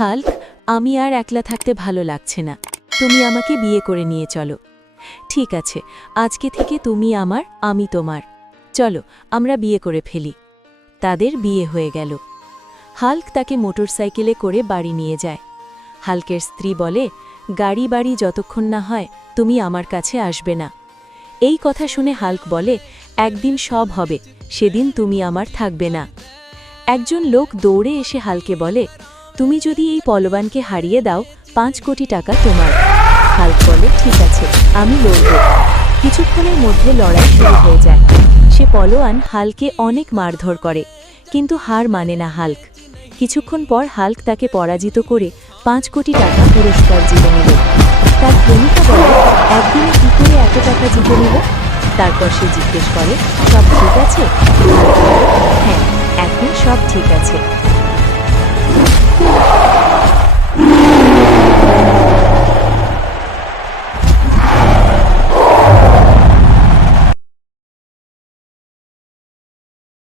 Hulk, আমি আর একলা থাকতে ভালো লাগছে না। তুমি আমাকে বিয়ে করে নিয়ে চলো। ঠিক আছে, আজকে থেকে তুমি আমার, আমি তোমার। চলো, আমরা বিয়ে করে ফেলি। তাদের বিয়ে হয়ে গেল। হাল্ক তাকে মোটরসাইকেলে করে বাড়ি নিয়ে যায়। হাল্কের স্ত্রী বলে, গাড়ি বাড়ি যতক্ষণ না হয় তুমি আমার কাছে আসবে না। এই কথা শুনে হাল্ক বলে, একদিন সব হবে, সেদিন তুমি আমার থাকবে না। একজন লোক দৌড়ে এসে হাল্কে বলে, তুমি যদি এই পলবানকে হারিয়ে দাও 5 কোটি টাকা তোমার। হাল্ক বলে, ঠিক আছে, আমি লড়ব। কিছুক্ষণের মধ্যে লড়াই শুরু হয়ে যায়। সে পলোয়ান হাল্কে অনেক মারধর করে, কিন্তু হার মানে না হাল্ক। কিছুক্ষণ পর হাল্ক তাকে পরাজিত করে 5 কোটি টাকা পুরস্কার জিতে নিল। তার প্রেমিকা বলে, একদিনে কি করে এত টাকা জিতে নিল? তারপর সে জিজ্ঞেস করে, সব ঠিক আছে? হাল্ক বলে, হ্যাঁ, এখন সব ঠিক আছে।